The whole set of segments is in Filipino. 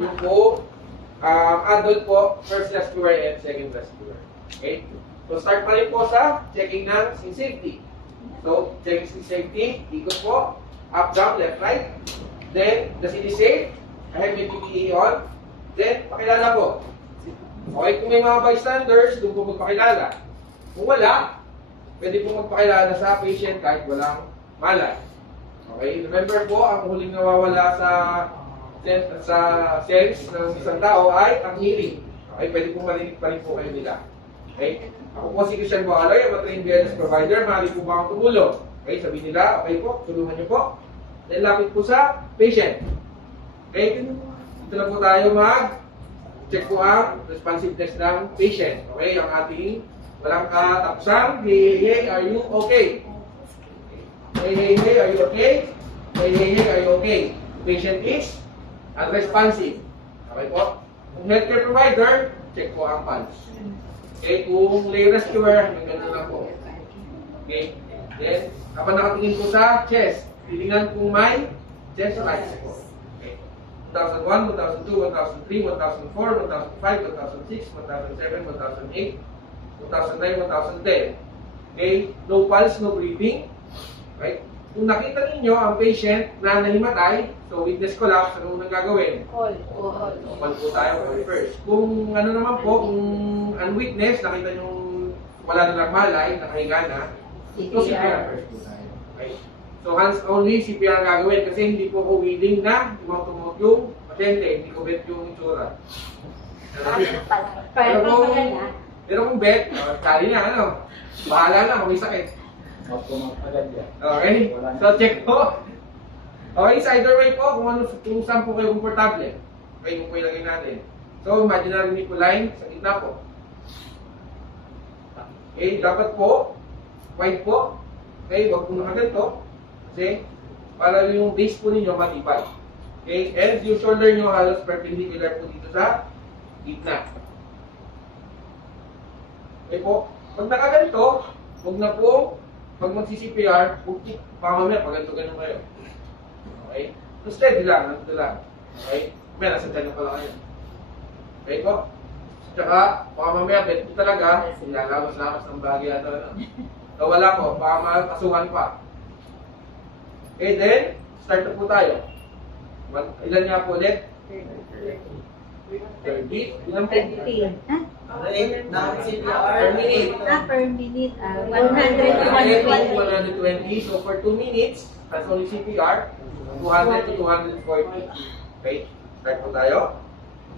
Yung po, adult po, first rescuer and second rescuer. Okay? So, start pa rin po sa checking ng scene safety. So, checking scene safety, ikot po, up, down, left, right. Then, the scene is safe. I have my PPE on. Then, pakilala po. Okay, kung may mga bystanders, doon po magpakilala. Kung wala, pwede po magpakilala sa patient kahit walang malay. Okay, remember po, ang huling nawawala sa sense ng isang tao ay ang hearing. Okay, pwede po marinig pa rin po kayo nila. Okay, ako po si Christian Boaloy, ang trained BLS provider. Maaari po ba akong tumulong? Okay, sabihin nila, okay po, tulungan niyo po. Then lapit po sa patient. Okay, ito na po tayo check po ang responsiveness ng patient. Okay, ang ating walang katapusang, hey, are you okay? Hey, are you okay? Hey, are you okay? Patient is unresponsive. Okay po? Kung healthcare provider, check po ang pulse. Okay, kung lay rescuer, may ganun lang po. Okay, then, kapag nakatingin po sa chest, titingnan kung may chest rise po. 2001, 2002, 2003, 2004, 2005, 2006, 2007, 2008, 2009, 2010. Okay? No pulse, no breathing. Right? Kung nakita ninyo ang patient na nahimatay, so witness collapse, ano unang gagawin? Call. Call po tayo first. Kung ano naman po, kung unwitness, nakita nyo wala na lang malay, nakahiga na, so CPR first po tayo. Okay? So hands only CPR gagawin kasi hindi po ko willing na tumutulog yung pasyente, hindi ko bet yung itsura. Pero kung bet, kali na ano, bahala na, may sakit. Okay, so check po. Okay, sa either way po, kung saan po kayo komportable. Okay, kung po ilagay natin. So, imaginary nipple line sa gitna po. Okay, dapat po, wide po. Okay, wag po nakaganto. Kasi, para yung base po ninyo matibay. Okay, and yung shoulder nyo halos perpendicular po dito sa gitna. Okay po, pag nakaganto, huwag na po, pag magsi-CPR, baka mamaya, pag ganito-ganito kayo. Okay? So, steady lang, nandito lang. Okay? May nasa dyan pala kayo. Okay po? Tsaka, baka mamaya, bet po talaga, sinalamas-lamas ng bagay ato. So, wala po, baka makasuhan pa. Okay, then, start na po tayo. Ilan nga po ulit? 30. Ilan po? 30. Per minute. Per minute. 100 to 120. 120. So, for 2 minutes, that's only CPR, 200 to 240. Okay, start po tayo.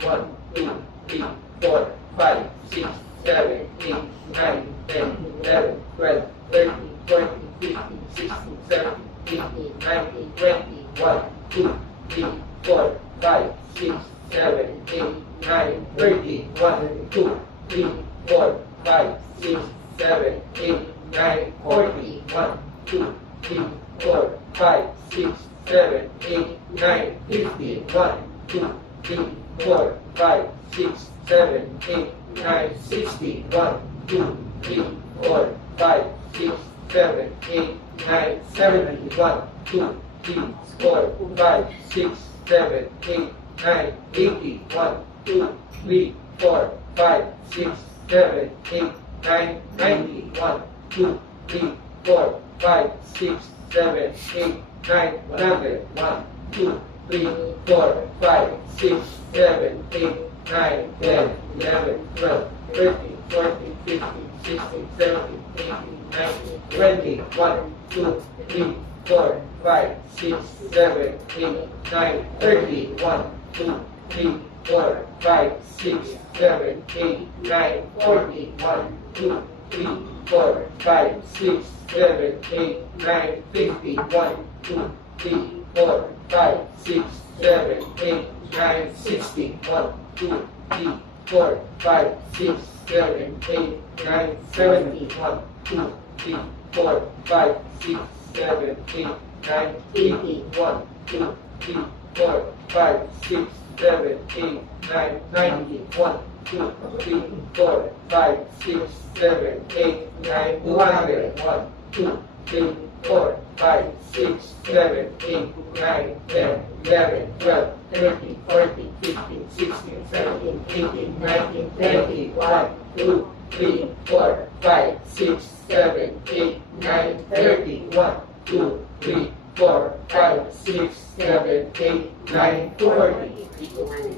1, 2, 3, 4, 5, 6, 7, 8, 9, 10, 11, 12, 13, 14, 15, 16, 17, 18, 19, 20, 1, 2, 3, 4, 5, 6, 7, 8, 9, 30, 1, 2, 3, 4, 5, 6, 7, 8, 9, 40, 1, 2, 3, 4, 5, 6, 7, 8, 9, 50, 1, 2, 3, 4, 5, 6, 7, 8, 9, 60, 1, 2, 3, 4, 5, 6, 7, 8, 9, 70, 1, 2, 3, 4, 5, 6, 7, 8, 9, 80, 1, 2, 3, 4, 5, 6, 7, 8, 9, 90, 1, 2, 3, 4, 5, 6, 7, 8, 9, 100, 1, 2, 3, 4, 5, 6, 7, 8, 9, 10, 11, 12, 13, 14, 15, 16, 17, 18, 19, 20, 1, 2, 3, 4, 5, 6, 7, 8, 9, 30, 1, 2, 3, 4, 5, 6, 7, 8, 9, 40, 1, 2, 3, 4, 5, 6, 7, 8, 9, 50, 1, 2, 3, 4, 5, 6, 7, 8, 9, 60, 1, 2, 3, 4, 5, 6, 7, 8, 9, 70, 1, 2, 3, 4, 5, 6, 7, 8, 9, 80, 1, 2, 3, 4, 5, 6, 7, 8, 9, 90, 1, 2, 3, 4, 5, 6, 7, 8, 9, 200, 1, 2, 3, 4, 5, 6, 7, 8, 9, 10, 11, 12, 13, 14, 15, 16, 17, 18, 19, 20, 1, 2, 3, 4, 5, 6, 7, 8, 9, 30, 1, 2, 3, 4, 5, 6, 7, 8, 9, 40.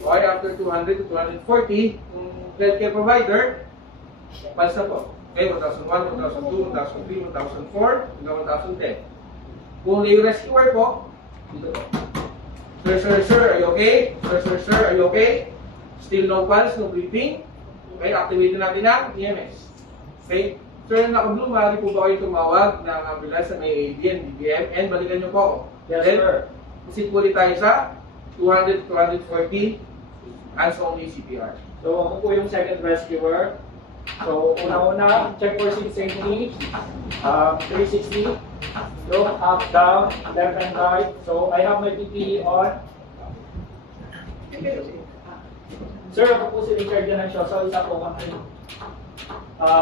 Okay, after 200 to 240, kung healthcare provider, pulse na po. Okay, 1001, 1002, 1003, 1004, hanggang 1010. Kung lay rescuer po, dito po. Sir, are you okay? Sir, are you okay? Still no pulse, no breathing. Okay, activatin natin ang EMS. Okay, sir, naka-blue, maaari po ba kayo tumawag ng ambulance sa may ABN, BBM, and balikan niyo po ako. Yes, Then, sir. proceed po ulit tayo sa 200 to 240, hands-only CPR. So, ako po yung second rescuer. So, una-una, check for seat safety. 360. Look up, down, left and right. So, I have my PPE on. Sir, ako po si Richard Ganancio. So, isa po kami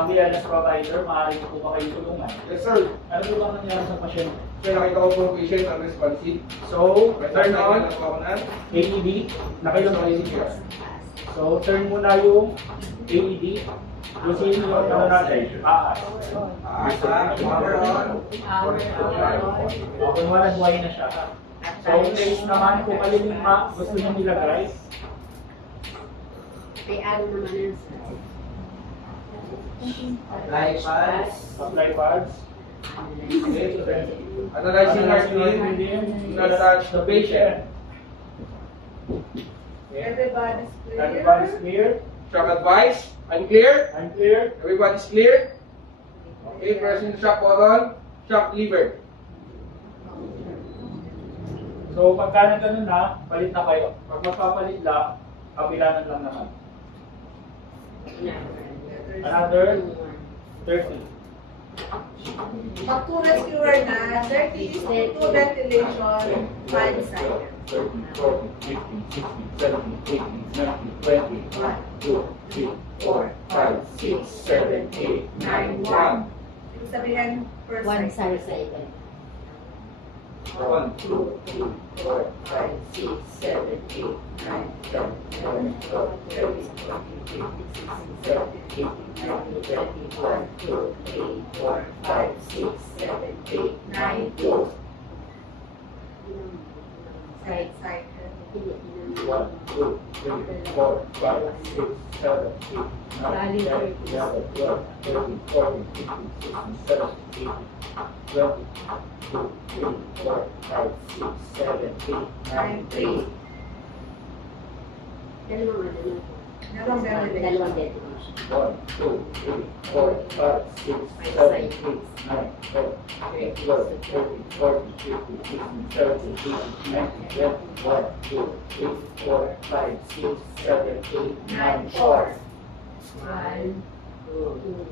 BLS provider. Maaari po ba kayo tulungan? Yes, sir. Ano po ba nangyari sa pasyente? Sir, nakita ko po ang patient unresponsive. So, turn on AED. Nakailang Nakailang pa CPR. So, turn muna yung AED. Lusin yung ano natin. Power on. Okay, wala buhay na siya. So, next naman, kung alin yung gusto niyo nilagay. May ano naman yun sa Supply pads. Analyzing heart rate, not touch the patient. everybody's clear. Everybody's clear. Shock advice, I'm clear. I'm clear. Everybody's clear. Okay, pressing the shock button, shock delivered. So, pagka ganun na, palit na kayo. Pag magpapalit lang, kapilanan lang naman. Another 30. Pag 2 rescuer na, 30 is 2 ventilation, 5 seconds. 13, 14, 15, 16, 17, 18, 19, 20, 1, 2, 3, 4, 5, 6, 7, 8, 9, 1. Ibig sabihin, per One cycle. cycle. 1, 2, 3, 4, 5, 6, 7, 8, 9, 10, 11, 12, 13, 14, 15, 16, 17, 18, 19, 20, 1, 2, 3, 4, 5, 6, 7, 8, 9, 2. Side cycle. 1, 2, 3, 4, 5, 6, 7, 8, 9, 10, 11, 12, 13, 14, 15, 16, 17, 18, 20, 2, 3, 4, 5, 6, 7, 8, 9, 3. Dalawang Dalawang ventilation. Dalawang detonation. 1, 2, 3, 4, 5, 6, 7, 8, 9, 10, 11, 12, 13, 14, 15, 16, 17, 18, 19, 20, 1, 2, 3, 4, 5, 6, 7, 8, 9, 4. 1, 2,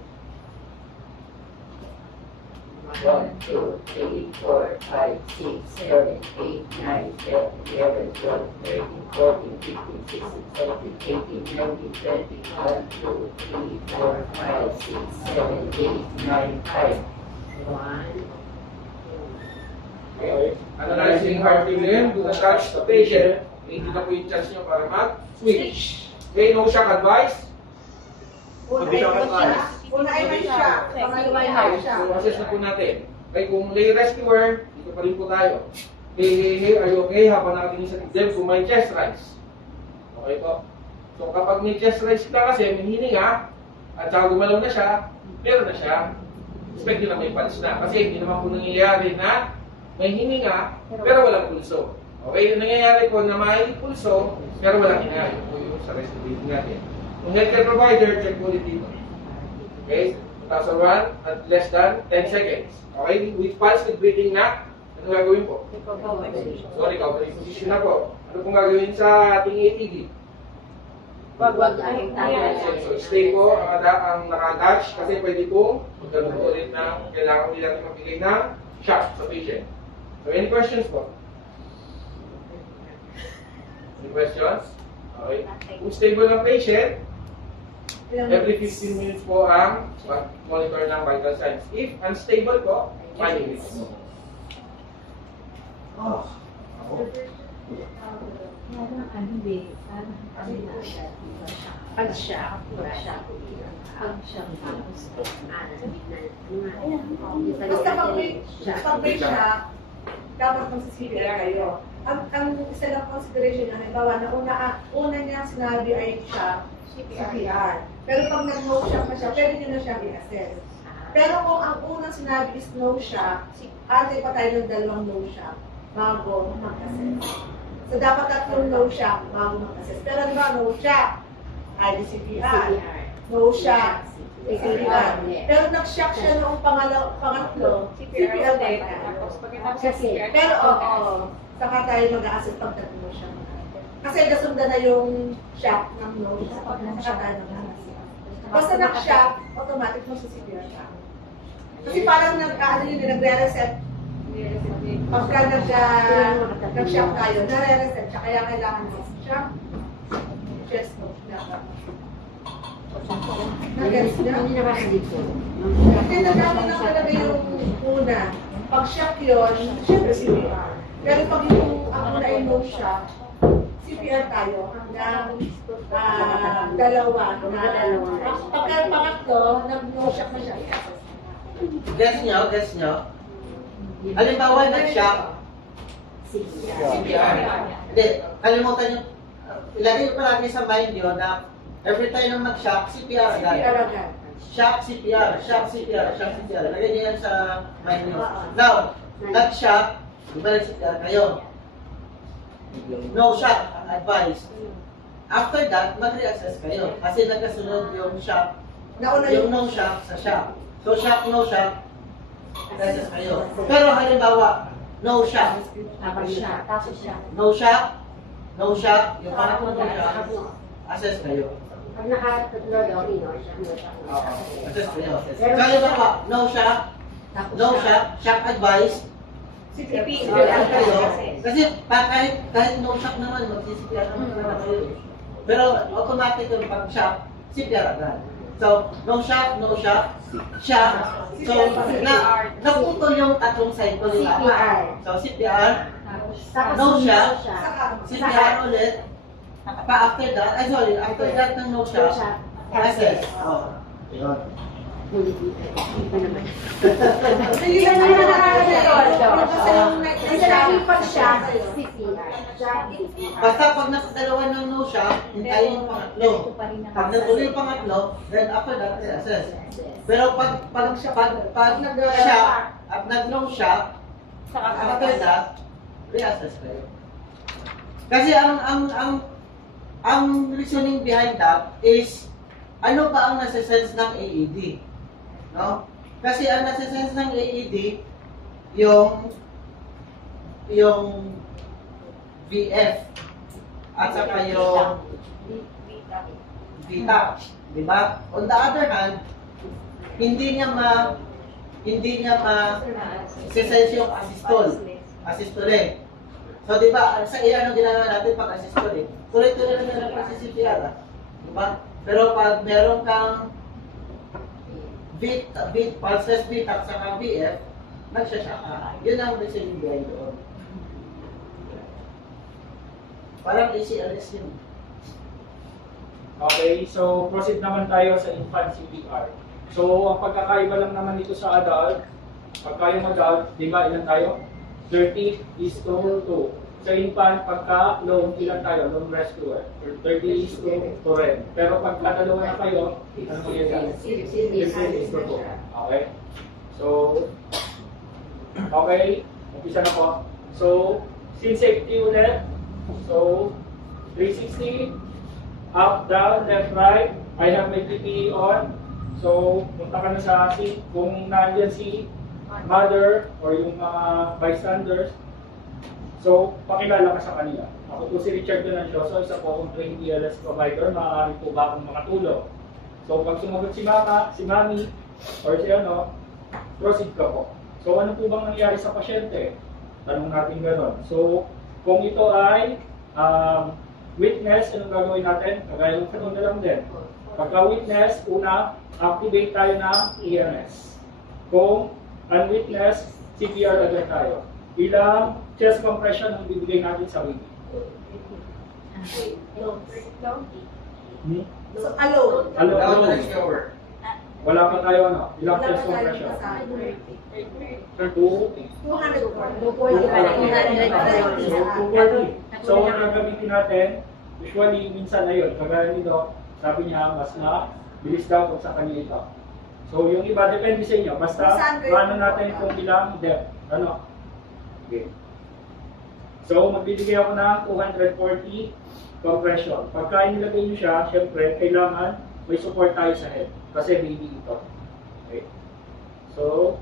1, 2, 3, 4, 5, 6, 7, 8, 9, 10, 11, 12, 13, 14, 15, 16, 17, 18, 19, 20, 1, 2, 3, 4, 5, 6, 7, 8, 9, 5. 1. Okay. Analyzing heart rate ngayon, do not touch the patient. Hindi na po yung chance nyo para mag-switch. Okay, no shock advice. Unahin man siya. Pangalawa na siya. So, assess na po natin. Okay, kung lay rescuer, dito pa rin po tayo. Hey, are you okay? Habang nakatingin sa tigdem, kung may chest rise. Okay po. So, kapag may chest rise ka kasi, may hininga, at saka gumalaw na siya, meron na siya, expect nyo na may pulse na. Kasi hindi naman po nangyayari na may hininga, pero walang pulso. Okay, yung nangyayari po na may pulso, pero walang hininga. Yun po yung sa respiration natin. Kung healthcare provider, check po ulit dito. Okay, 2001 at less than 10 seconds. Okay, with pulse, with breathing na, ano gagawin po? Sorry, recovery position na po. Ano pong gagawin sa ating ATD? Wag So, stay po ang naka-attach kasi pwede pong magkaroon po ulit na kailangan ulit natin magbigay ng shock sa patient. So, any questions po? Any questions? Okay. Kung stable ang patient, every 15 minutes po ang monitor ng vital signs. If unstable po, 5 minutes. Pag siya, tapos Basta pag may shock, dapat mag-CPR kayo. Ang isa lang consideration na halimbawa na una niya sinabi ay shock, CPR. Pero pag nag-no shock na siya, pwede niyo na siya i-assess. Pero kung ang unang sinabi is no shock, ate pa tayo ng dalawang no shock bago mag-assess. So dapat tatlong no shock bago mag-assess. Pero di ba no shock, ay di CPR. No shock, CPR. Pero nag-shock siya noong pangatlo, CPR din. Pero oo, saka tayo mag-assess pag tatlo siya. Kasi nasundan na yung shock ng no shock. Saka tayo mag-assess. Basta nag-shock, automatic mo sa CPR siya. Kasi parang nagre-reset. Pagka nag-shock tayo, nare-reset siya. Kaya kailangan ng shock. Chest mo. Nag-gets niya? Kasi nagkakaroon lang talaga yung una. Pag shock yun, syempre CPR. Pero pag yung ang una ay no shock, CPR tayo hanggang dalawa. Pagka pangatlo, nag-no shock na siya. Guess nyo? Halimbawa, nag-shock, CPR. Hindi, kalimutan nyo, ilagay nyo palagi sa mind nyo na every time na mag-shock, CPR agad. CPR agad. Shock, CPR, shock, CPR, shock, CPR. Lagay nyo yan sa mind nyo. Now, nag-shock, di ba nag-CPR kayo? No shock, advice. After that, mag-reassess kayo. Kasi nagkasunod yung shock, yung no shock sa shock. So, shock, no shock, reassess kayo. Pero halimbawa, no shock, no shock, yung pangatlo no shock, assess kayo. Pag nakatatlo daw, Assess kayo. So, halimbawa, no shock, shock advice, CPR kayo. Kasi kahit no shock naman, mag-CPR naman talaga kayo. Pero automatic yung pag-shock, CPR agad. So, no shock, shock. So, naputol yung tatlong cycle nila. So, CPR, no shock, CPR ulit. After that ng no shock, assess. Oh, yun. Hindi lang naman Basta pag nakadalawa ng no shock, hintayin yung pangatlo. Pag natuloy yung pangatlo, then after that, assess. Pero pag nag-shock at nag-no shock, after that, reassess kayo. Kasi ang reasoning behind that is, ano ba ang nasa-sense ng AED? No? Kasi ang nasa-sense ng AED, yung VF at saka yung Vita, di ba? On the other hand, hindi niya sense yung asystole. So di ba, sa ano ginagawa natin pag asystole? Tuloy-tuloy na lang si CPR, di ba? Pero pag meron kang beat, pulses beat at saka VF, nagsasya ka. Yun ang reasoning behind doon. Parang ACLS yun. Okay, so proceed naman tayo sa infant CPR. So, ang pagkakaiba lang naman dito sa adult, pagka yung adult, di ba, ilan tayo? 30:2. Sa infant, pagka lone, ilan tayo? Lone rescuer. 30:2 rin. Pero pagka dalawa na kayo, ano mo yan? 15:2. Okay? So, okay, umpisa na po. So, scene safety ulit. So, 360, up, down, left, right. I have my PPE on. So, punta ka na sa seat. Kung nandiyan si mother or yung mga bystanders, so, pakilala ka sa kanila. Ako po si Richard Donancioso, isa po akong trained ELS provider. Maaari po ba akong makatulong? So, pag sumagot si mama, si mami, or si proceed ka po. So, ano po bang nangyari sa pasyente? Tanong natin gano'n. So, kung ito ay witness, anong gagawin natin? Kagaya ng kanina lang din. Pagka witness, una, activate tayo ng EMS. Kung unwitness, CPR agad tayo. Ilang chest compression ang bibigay natin sa baby? Hmm? So, alone. Hello, Down hello. next hour. Wala pa tayo ano? Ilang Wala chest pa tayong compression? kasama. 240. So, ang gagamitin natin, usually, minsan na yun, kagaya ni Doc, sabi niya, mas na bilis daw kung sa kanya ito. So, yung iba, depende sa inyo. Basta, run natin kung ilang depth. Ano? Okay. So, magbibigay ako ng 240 compression. Pagka nilagay nyo siya, syempre, kailangan may support tayo sa head. Kasi baby ito. Okay. So,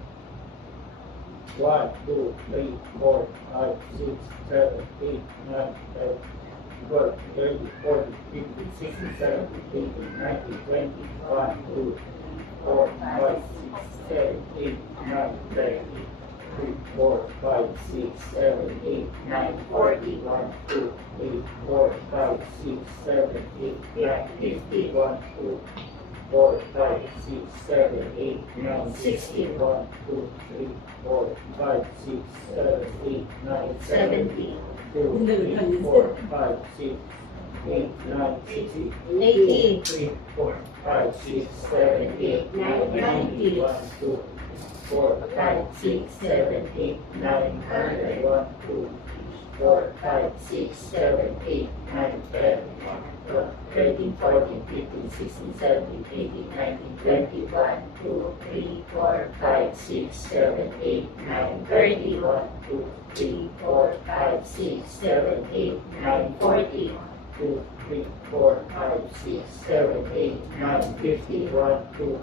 1, 2, 3, 4, 5, 6, 7, 8, 9, 10, 12, 13, 14, 15, 16, 17, 18, 19, 20, 1, 2, 4, 5, 6, 7, 8, 9, 10, 3, 4, 5, 6, 7, 8, 9, 40, 1, 2, 3, 4, 5, 6, 7, 8, 9, 50, 1, 2, 4, 5, 6, 7, 8, 9, 60, 1, 2, 3, 4, 5, 6, 7, 8, 9, 70, 2, 3, 4, 5, 6, 8, 9, 60, 80. 3, 4, 5, 6, 7, 8, 9, 90, 1, 2, 4, 5, 6, 7, 8, 9, 100, 1, 2, 4, 5, 6, 7, 8, 9, 10, 13, 14, 15, 16, 17, 18, 19, 20, 1, 2, 3, 4, 5, 6, 7, 8, 9, 30, 1, 2, 3, 4, 5, 6, 7, 8, 9, 40, 2, 3, 4, 5, 6, 7, 8, 9, 50, 1, 2,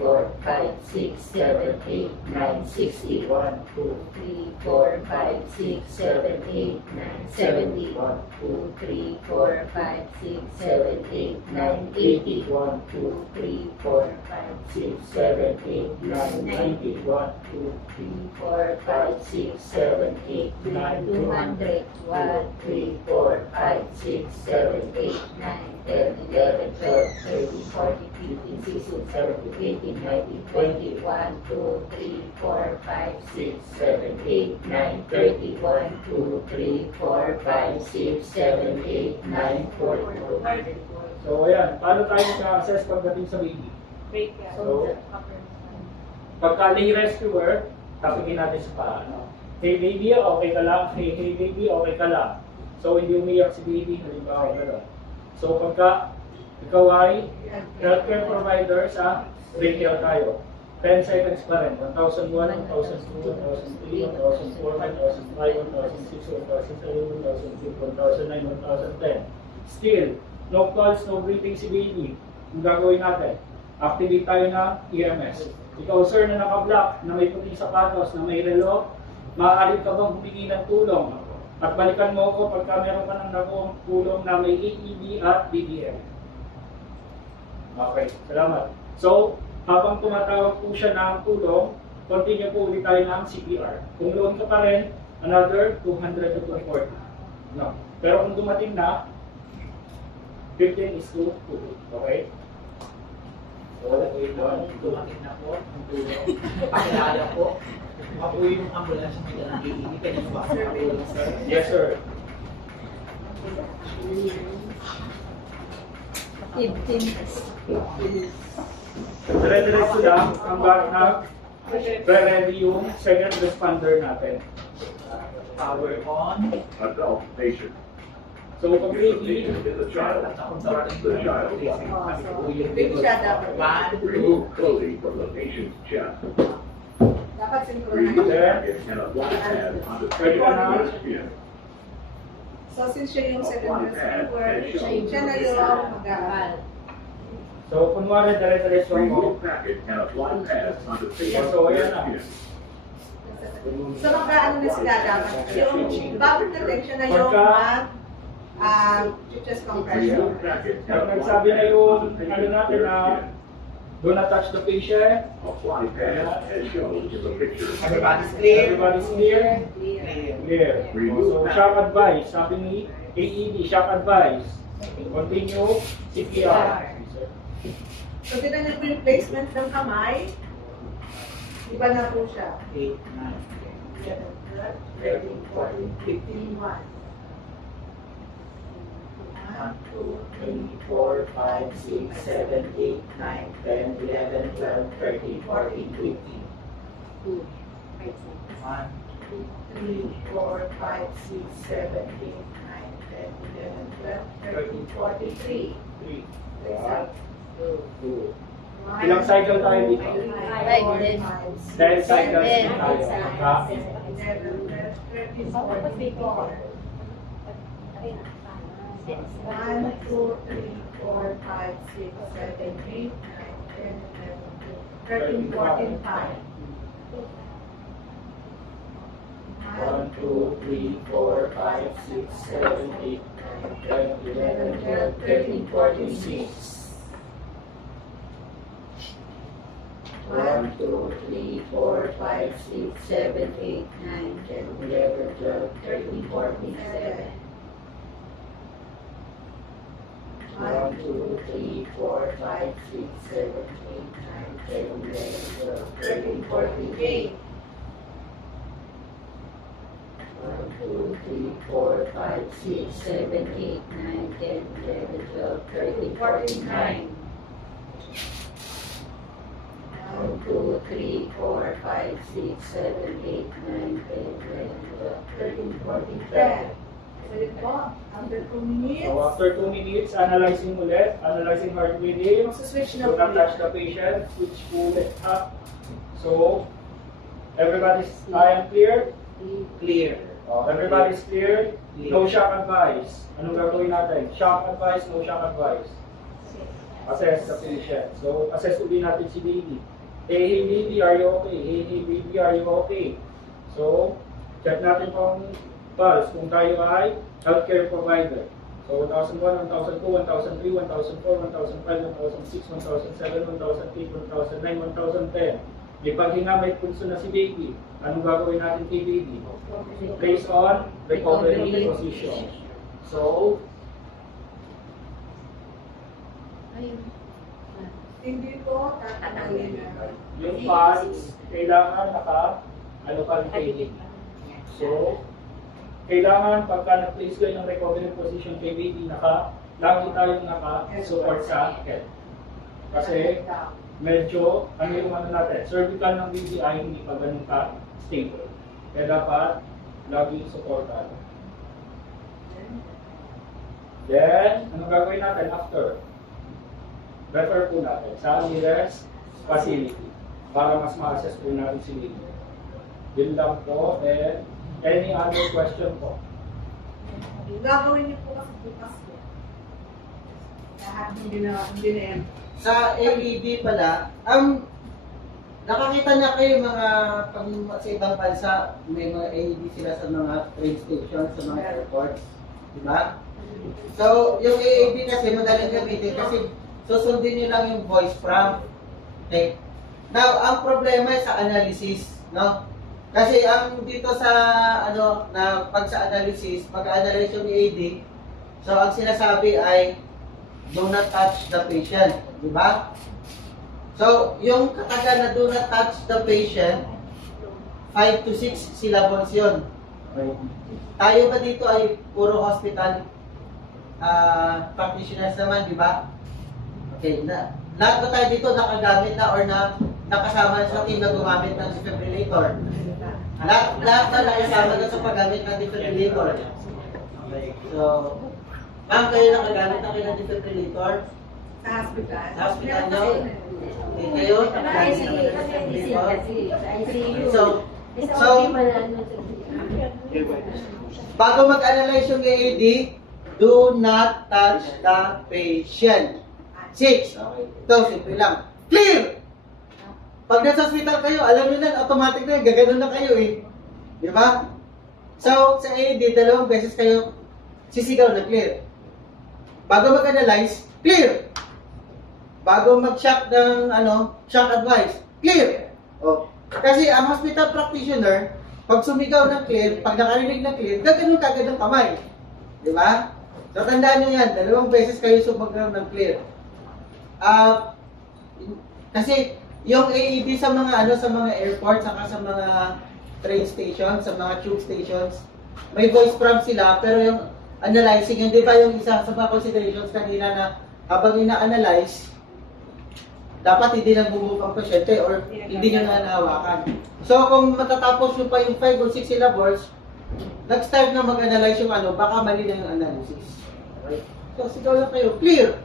4, 5, 6, 7, 8, 9, 60, 1, 2, 3, 4, 5, 6, 7, 8, 9, 70, 1, 2, 3, 4, 5, 6, 7, 8, 9, 80, 1, 2, 3, 4, 5, 6, 7, 8, 9, 90, 1, 2, 3, 4, 5, 6, 7, 8, 9, 200, 1, 3, 4, 5, 6, 7, 8, 9, 10, 11, 12, 13, 14, 15, 16, 17, 18, 19, 20, 1, 2, 3, 4, 5, 6, 7, 8, 9, 30, 1, 2, 3, 4, 5, 6, 7, 8, 9, 40. So, ayan. Paano tayo mag-assess pagdating sa baby? So, pagka lay rescuer, tapikin natin sa paa. No? Hey baby, okay ka lang. Hey baby, okay ka lang. So, hindi umiyak si baby, halimbawa gano'n. So, pagka ikaw ay healthcare provider sa daycare tayo, 10 seconds pa rin. 1,001, 1,002, 1,003, 1,004, 1,005, 1,006, 1,007, 1,008, 1,009, 1,010. Still, no pulse, no breathing si baby. Ang gagawin natin, activate tayo ng EMS. Ikaw sir na naka-block, na may puting sapatos, na may relo, maaari ka bang humingi ng tulong? At balikan mo ako pagka meron ka ng nakuha tulong na may AED at BBM. Okay, salamat. So, habang tumatawag po siya ng tulong, continue po ulit tayo ng CPR. Kung loan ka pa rin, another 200 to 240. No. Pero kung dumating na, 15 is to 2. Okay? So, Dumating na po ang tulong. Pakilala po. Ako yung ambulance may dalang AED. Kanya ba ang ambulance, sir? yes sir. 15. Dire-diretso lang hanggang na pre-ready yung second responder natin. Power on. Adult patient. So, pag ready, Patient is a child. At akong dapat The child. Baby siya dapat. Remove clothing from the patient's chest. Dapat Remove synchronize. packet and apply pad on the patient's skin. So, since siya yung second rescuer, siya na yung mag-aaral. so kunwari dire-diretso mo, Remove packet and apply pad on the patient's skin. So, magkaano na sila dapat? Yung bago natin, siya na yung chest compression. Remove packet and pag apply nagsabi na pad yung on the ano natin patient's na skin. do not touch the patient, Apply pad as shown in the picture. Everybody's clear. everybody's clear, Clear. clear. So, shock advice, sabi ni AED, shock advice, continue CPR. So, tinan niyo po yung placement ng kamay. Iba na po siya. 8, 9, 10. 13, 14, 15, 1. 1, 2, 3, 4, 5, 6, 7, 8, 9, 10, 11, 12, 13, 14, 15. 2, 5, 6. 1, 3, 4, 5, 6, 7, 8, 9, 10, 11, 12, 13, 14, 3. 3. 2. 2. Ilang cycle tayo dito? 10 cycles din tayo. Ha? 1, 2, 3, 4, 5, 6, 7, 8, 9, 10, 11, 13, 14, 5. 1, 2, 3, 4, 5, 6, 7, 8, 9, 10, 11, 12, 13, 14, 6. 1, 2, 3, 4, 5, 6, 7, 8, 9, 10, 11, 12, 13, 14, 7. 1, 2, 3, 4, 5, 6, 7, 8, 9, 10, 11, 12, 13, 14, 8. 1, 2, 3, 4, 5, 6, 7, 8, 9, 10, 11, 12, 13, 14, 9. 1, 2, 3, 4, 5, 6, 7, 8, 9, 10, 11, 12, 13, 14, 10. So yun po, after 2 minutes, So after 2 minutes, analyzing ulit, analyzing heart rhythm. switch na Do po not touch the patient, switch ulit up. So, everybody's eye and clear? clear. Everybody's clear? No shock advice. Anong gagawin natin? Shock advice, no shock advice. Assess the patient. So, assess ulit natin si baby. Hey baby, are you okay? Hey baby, are you okay? So, check natin kung pulse, kung tayo ay healthcare provider. So, 1001, 1002, 1003, 1004, 1005, 1006, 1007, 1008, 1009, 1010. May paghinga, may pulso na si baby. Anong gagawin natin kay baby? Based on recovery position. So, hindi po tatanggalin na. yung pulse, kailangan ano pa rin kay baby. So, kailangan pagka na-place ko yung recovery position kay baby, lagi tayong naka-support sa head. Kasi, medyo, ano yung ano natin, cervical ng baby ay hindi pa ganun ka stable. Kaya dapat, lagi supportan. Then, ano gagawin natin after? Refer po natin sa nearest facility para mas ma-assess po natin si baby. Yun lang po, and any other question po? Gagawin niyo po kasi bukas po. Lahat hindi na yan. Sa LED pala, nakakita na kayo mga pag sa ibang bansa, may mga LED sila sa mga train station, sa mga airports. Diba? So, yung LED kasi madaling gamitin kasi susundin nyo lang yung voice prompt. Okay? Now, ang problema sa analysis, no? Kasi ang dito sa na pag sa analysis, mag-analyze yung EAD, so ang sinasabi ay do not touch the patient, di ba? So, yung kataga na do not touch the patient, 5 to 6 syllables yun. Okay. Tayo ba dito ay puro hospital practitioners naman, di ba? Okay, lahat ba tayo dito nakagamit na or nakasama sa team na gumamit ng defibrillator? Lahat na nakasama na sa paggamit ng defibrillator. Okay, so, ma'am, kayo nakagamit na kayo ng defibrillator? Sa hospital. Sa hospital nyo? Okay, kayo? Nakagamit na kayo ng defibrillator? So, bago mag-analyze yung AED, do not touch the patient. 6. Okay. Ito, simple lang. Clear! Pag nasa hospital kayo, alam nyo na, automatic na, gaganon na kayo eh. Di ba? So, sa AED, 2 beses kayo sisigaw na clear. Bago mag-analyze, clear! Bago mag-shock ng, shock advice, clear! Oh. Kasi ang hospital practitioner, pag sumigaw ng clear, pag nakarinig ng clear, gaganon kagad ng kamay. Di ba? So, tandaan nyo yan, 2 beses kayo sumigaw ng clear. Kasi yung AED sa mga sa mga airport saka sa mga train station, sa mga tube stations, may voice prompt sila, pero yung analyzing, hindi ba yung isa sa mga considerations kanina na habang ina-analyze, dapat hindi nang bumove ang pasyente or hindi nyo na nahawakan. So kung matatapos nyo pa yung 5 or 6 syllables, nag-start na mag-analyze yung ano, baka mali na yung analysis. Okay? So sigaw lang kayo, clear!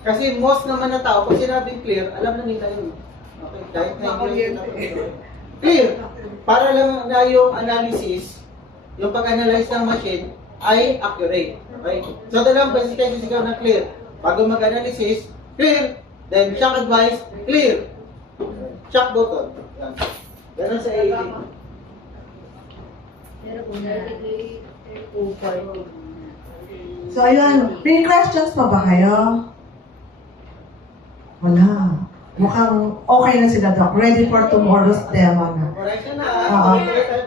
Kasi most naman na tao, pag sinabing clear, alam na nila yun. Okay, kahit na hindi nila clear! Para lang na yung analysis, yung pag-analyze ng machine, ay accurate. Okay? So dalawang beses kayo sisigaw na clear. Bago mag-analysis, clear! Then shock advice, clear! Shock button. Yan. Ganun sa AED. So, ayun. Pre-questions pa ba kayo? Wala. Mukhang okay na sila, Doc. Ready for tomorrow's demo na. Correction na. Oo. Okay,